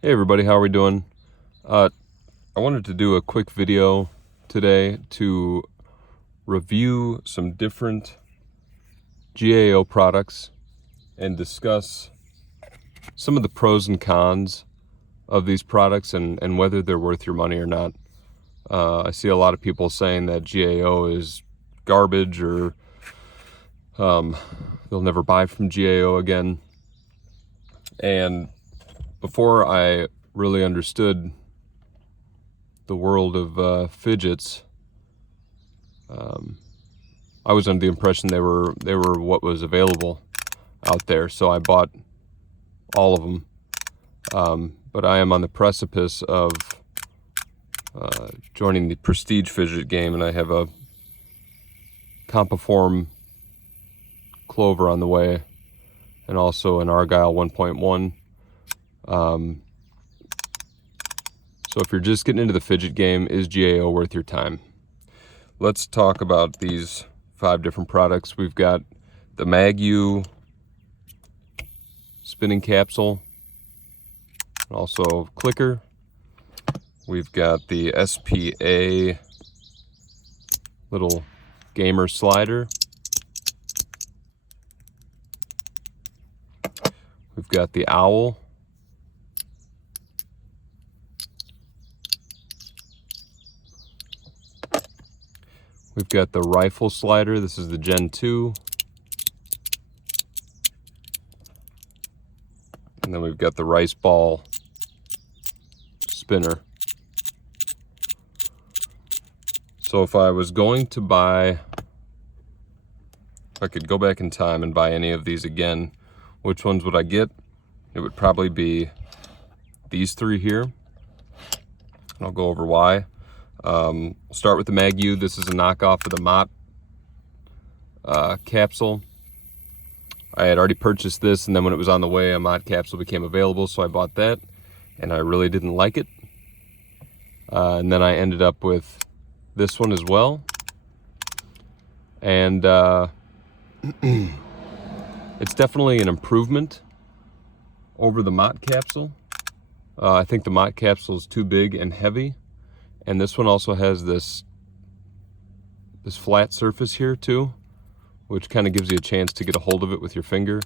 Hey everybody, how are we doing? I wanted to do a quick video today to review some different GAO products and discuss some of the pros and cons of these products and whether they're worth your money or not. I see a lot of people saying that GAO is garbage or they'll never buy from GAO again. And before I really understood the world of fidgets, I was under the impression they were what was available out there, so I bought all of them. But I am on the precipice of joining the prestige fidget game, and I have a Compiform Clover on the way, and also an Argyle 1.1. So if you're just getting into the fidget game, is GAO worth your time? Let's talk about these 5 different products. We've got the You spinning capsule, and also clicker. We've got the SPA little gamer slider. We've got the owl. We've got the rifle slider. This is the Gen 2. And then we've got the rice ball spinner. So if I was going to buy, if I could go back in time and buy any of these again, which ones would I get? It would probably be these 3 here. And I'll go over why. We'll start with the You. This is a knockoff of the Mott capsule. I had already purchased this, and then when it was on the way, a Mott capsule became available, so I bought that, and I really didn't like it. And then I ended up with this one as well. And it's definitely an improvement over the Mott capsule. I think the Mott capsule is too big and heavy. And this one also has this flat surface here too, which kind of gives you a chance to get a hold of it with your finger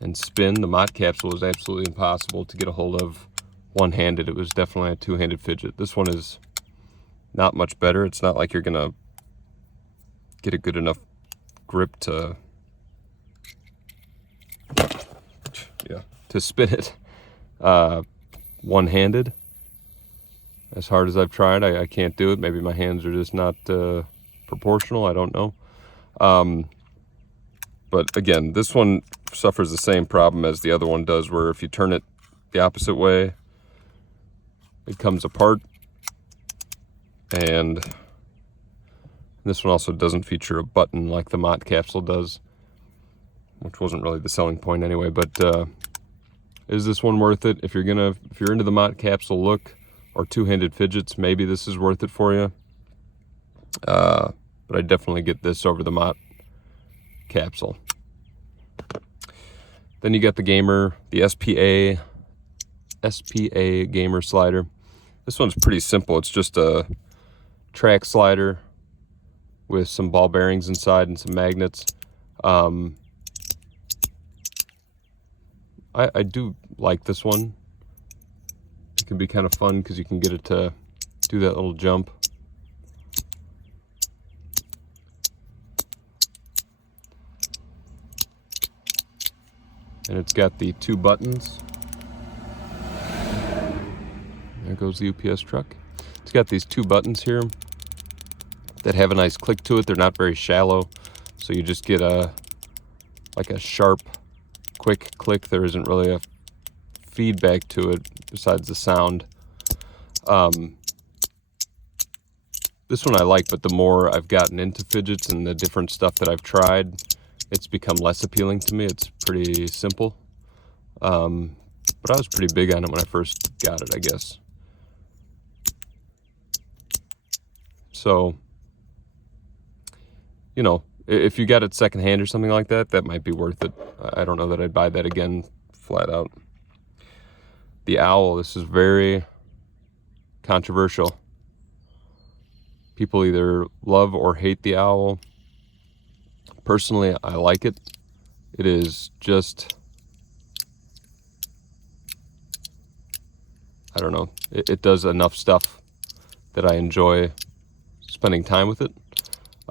and spin. The Mott capsule is absolutely impossible to get a hold of one-handed. It was definitely a two-handed fidget. This one is not much better. It's not like you're gonna get a good enough grip to spin it one-handed. As hard as I've tried, I can't do it. Maybe my hands are just not proportional. I don't know. But again, this one suffers the same problem as the other one does, where if you turn it the opposite way, it comes apart. And this one also doesn't feature a button like the Mott capsule does, which wasn't really the selling point anyway. But is this one worth it? If you're into the Mott capsule look or two-handed fidgets, maybe this is worth it for you. But I definitely get this over the Mott capsule. Then you got the gamer, the SPA gamer slider. This one's pretty simple. It's just a track slider with some ball bearings inside and some magnets. I do like this one. It can be kind of fun because you can get it to do that little jump. And it's got the 2 buttons. There goes the UPS truck. It's got these 2 buttons here that have a nice click to it. They're not very shallow, so you just get like a sharp, quick click. There isn't really a feedback to it besides the sound. This one I like, but the more I've gotten into fidgets and the different stuff that I've tried, it's become less appealing to me. It's pretty simple. But I was pretty big on it when I first got it, I guess. So, you know, if you got it secondhand or something like that, that might be worth it. I don't know that I'd buy that again flat out. The owl, this is very controversial. People either love or hate the owl. Personally, I like it. It is just, I don't know, it does enough stuff that I enjoy spending time with it,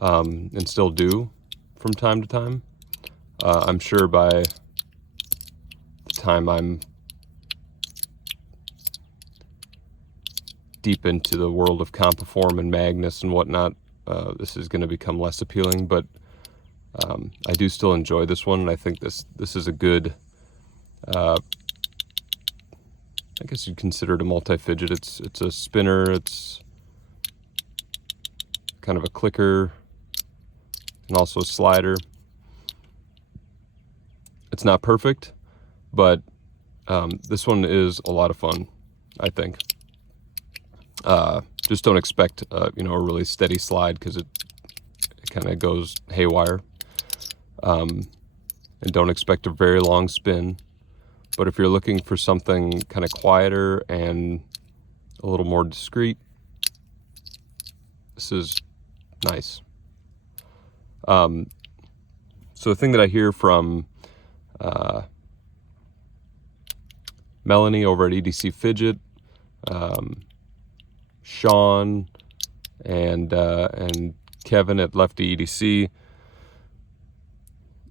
and still do from time to time. I'm sure by the time I'm deep into the world of Compiform and Magnus and whatnot, this is going to become less appealing, but I do still enjoy this one, and I think this is a good, I guess you'd consider it a multi-fidget. It's a spinner, it's kind of a clicker, and also a slider. It's not perfect, but this one is a lot of fun, I think. Just don't expect, a really steady slide, because it kind of goes haywire. And don't expect a very long spin. But if you're looking for something kind of quieter and a little more discreet, this is nice. So the thing that I hear from Melanie over at EDC Fidget, Sean, and Kevin at Lefty EDC,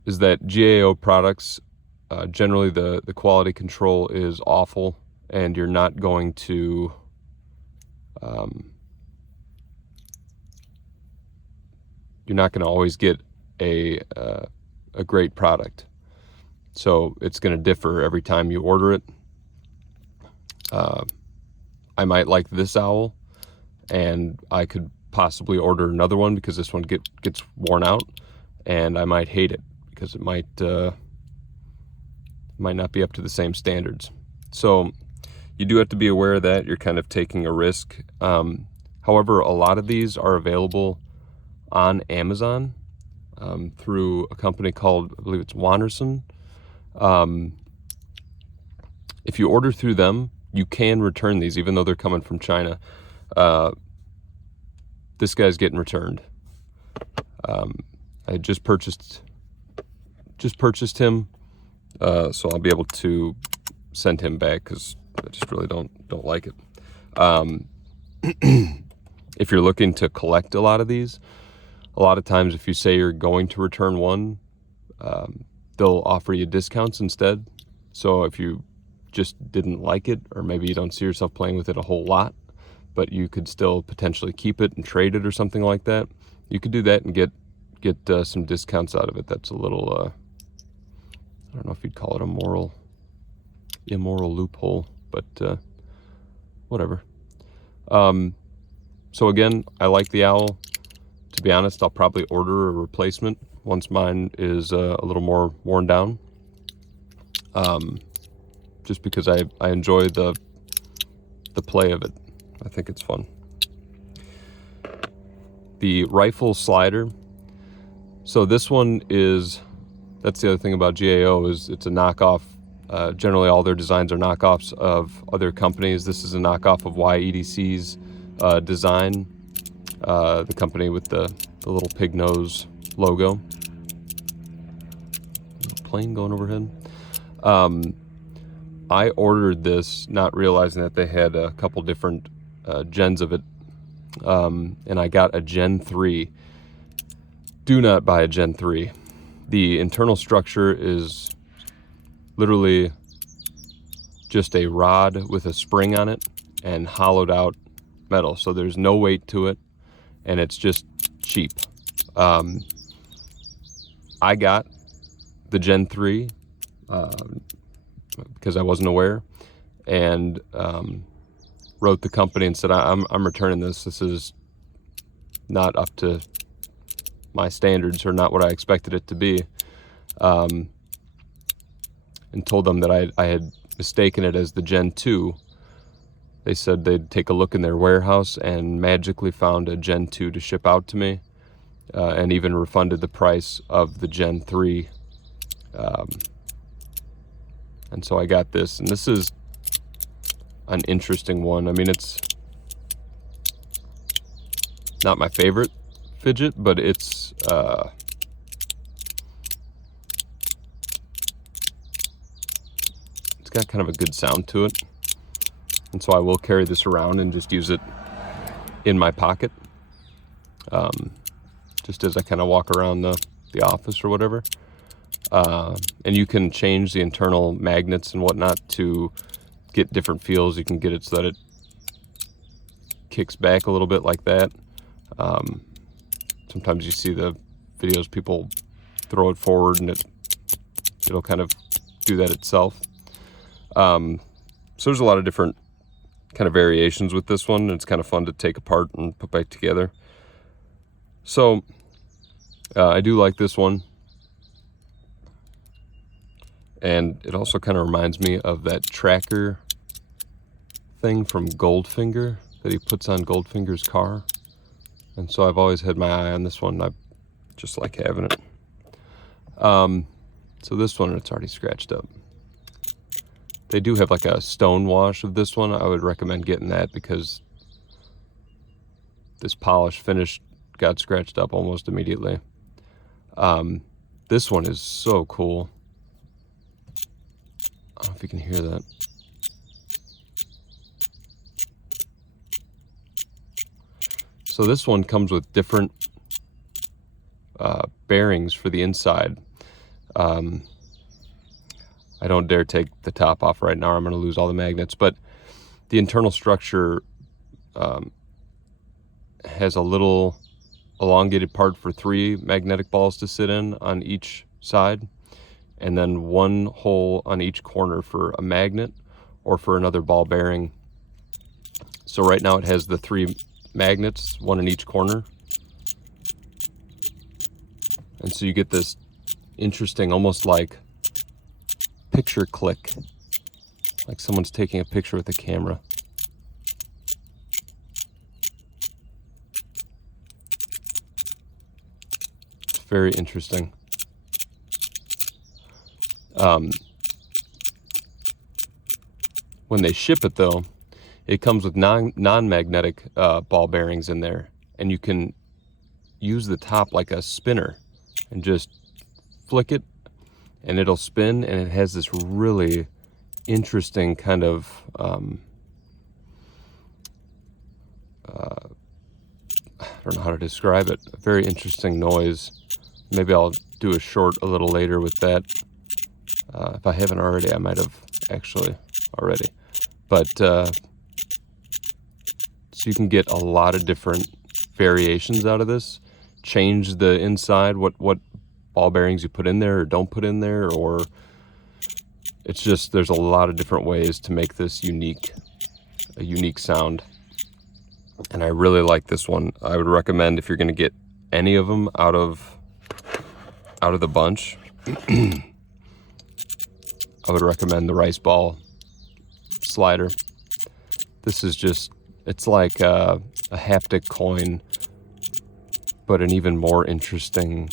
is that GAO products, generally the quality control is awful, and you're not going to always get a great product. So it's going to differ every time you order it. I might like this owl, and I could possibly order another one because this one gets worn out, and I might hate it because it might not be up to the same standards. So you do have to be aware of that. You're kind of taking a risk. However, a lot of these are available on Amazon through a company called, I believe it's Wanderson. If you order through them, you can return these, even though they're coming from China. This guy's getting returned. I just purchased him, so I'll be able to send him back because I just really don't like it. If you're looking to collect a lot of these, a lot of times if you say you're going to return one, they'll offer you discounts instead. So if you just didn't like it, or maybe you don't see yourself playing with it a whole lot, but you could still potentially keep it and trade it or something like that, you could do that and get some discounts out of it. That's a little, I don't know if you'd call it a immoral loophole, but whatever. So again, I like the owl. To be honest, I'll probably order a replacement once mine is a little more worn down. Just because I enjoy the play of it. I think it's fun. The rifle slider. So this one that's the other thing about GAO, is it's a knockoff. Generally all their designs are knockoffs of other companies. This is a knockoff of YEDC's design, the company with the little pig nose logo. Plane going overhead. I ordered this not realizing that they had a couple different gens of it, and I got a Gen 3. Do not buy a Gen 3. The internal structure is literally just a rod with a spring on it and hollowed out metal, so there's no weight to it, and it's just cheap. I got the Gen 3 because I wasn't aware, and wrote the company and said, I'm returning this. This is not up to my standards, or not what I expected it to be, and told them that I had mistaken it as the Gen 2. They said they'd take a look in their warehouse and magically found a Gen 2 to ship out to me, and even refunded the price of the Gen 3. And so I got this, and this is an interesting one. I mean, it's not my favorite fidget, but it's got kind of a good sound to it, and so I will carry this around and just use it in my pocket, just as I kind of walk around the office or whatever. And you can change the internal magnets and whatnot to get different feels. You can get it so that it kicks back a little bit like that. Sometimes you see the videos, people throw it forward and it'll kind of do that itself. So there's a lot of different kind of variations with this one. It's kind of fun to take apart and put back together. So I do like this one. And it also kind of reminds me of that tracker thing from Goldfinger that he puts on Goldfinger's car. And so I've always had my eye on this one. I just like having it. So this one, it's already scratched up. They do have like a stone wash of this one. I would recommend getting that because this polish finish got scratched up almost immediately. This one is so cool. I don't know if you can hear that. So this one comes with different bearings for the inside. I don't dare take the top off right now, or I'm going to lose all the magnets, but the internal structure has a little elongated part for 3 magnetic balls to sit in on each side, and then 1 hole on each corner for a magnet or for another ball bearing. So right now it has the 3 magnets, 1 in each corner. And so you get this interesting, almost like picture click, like someone's taking a picture with a camera. It's very interesting. When they ship it though, it comes with non-magnetic ball bearings in there, and you can use the top like a spinner and just flick it and it'll spin, and it has this really interesting kind of I don't know how to describe it, a very interesting noise. Maybe I'll do a short a little later with that. If I haven't already, I might have actually already. But so you can get a lot of different variations out of this. Change the inside, what ball bearings you put in there or don't put in there, or it's just, there's a lot of different ways to make this a unique sound. And I really like this one. I would recommend, if you're going to get any of them out of the bunch, I would recommend the rice ball slider. This is just, it's like a haptic coin, but an even more interesting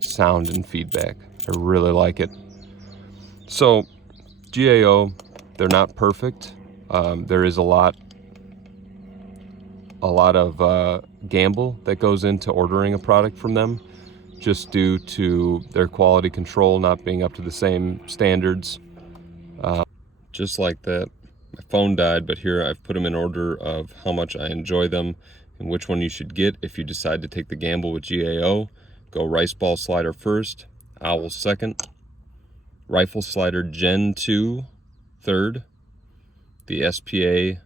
sound and feedback. I really like it. So GAO, they're not perfect. There is a lot of gamble that goes into ordering a product from them, just due to their quality control not being up to the same standards. Just like that, my phone died, but here I've put them in order of how much I enjoy them and which one you should get if you decide to take the gamble with GAO. Go rice ball slider first, owl second, rifle slider Gen 2 third, the SPA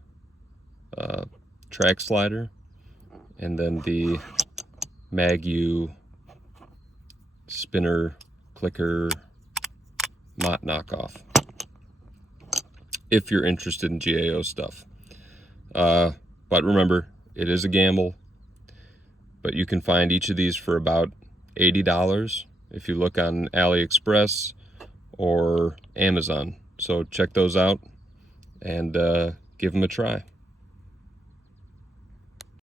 track slider, and then the MagU spinner clicker Mott knockoff, if you're interested in GAO stuff. But remember, it is a gamble, but you can find each of these for about $80 if you look on AliExpress or Amazon. So check those out and give them a try.